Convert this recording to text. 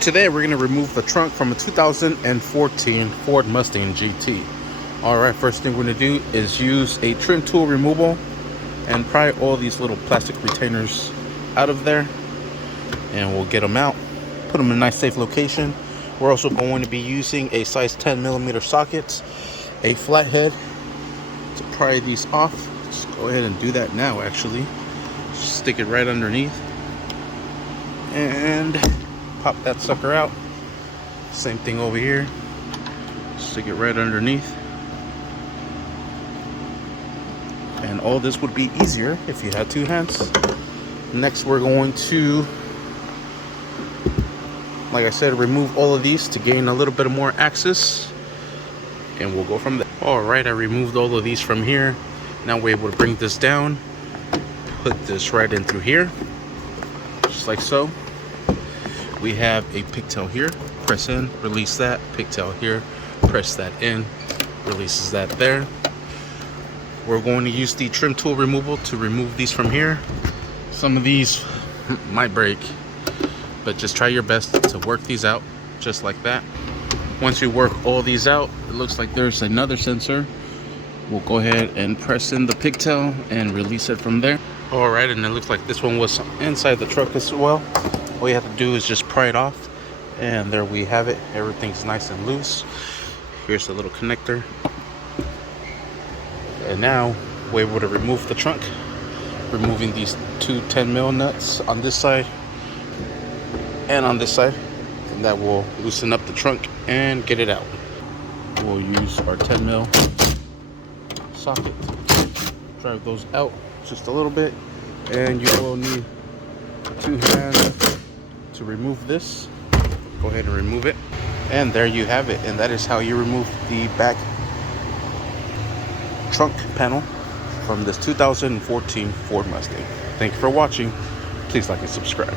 Today we're going to remove the trunk from a 2014 Ford Mustang GT. Alright, first thing we're going to do is use a trim tool removal and pry all these little plastic retainers out of there. And we'll get them out, put them in a nice safe location. We're also going to be using a size 10mm socket, a flathead to pry these off. Just go ahead and do that now actually. Just stick it right underneath and pop that sucker out. Same thing over here. Stick it right underneath. And all this would be easier if you had two hands. Next, we're going to, like I said, remove all of these to gain a little bit more access. And we'll go from there. Alright, I removed all of these from here. Now we're able to bring this down. Put this right in through here. Just like so. We have a pigtail here, press in, release that, pigtail here, press that in, releases that there. We're going to use the trim tool removal to remove these from here. Some of these might break, but just try your best to work these out just like that. Once you work all these out, it looks like there's another sensor. We'll go ahead and press in the pigtail and release it from there. All right, and it looks like this one was inside the truck as well. All you have to do is just pry it off, and there we have it. Everything's nice and loose. Here's the little connector. And now we're able to remove the trunk, removing these two 10mm nuts on this side and on this side, and that will loosen up the trunk and get it out. We'll use our 10mm socket, drive those out just a little bit, and you will need two hands to remove this. Go ahead and remove it, and there you have it. And that is how you remove the back trunk panel from this 2014 Ford Mustang. Thank you for watching. Please like and subscribe.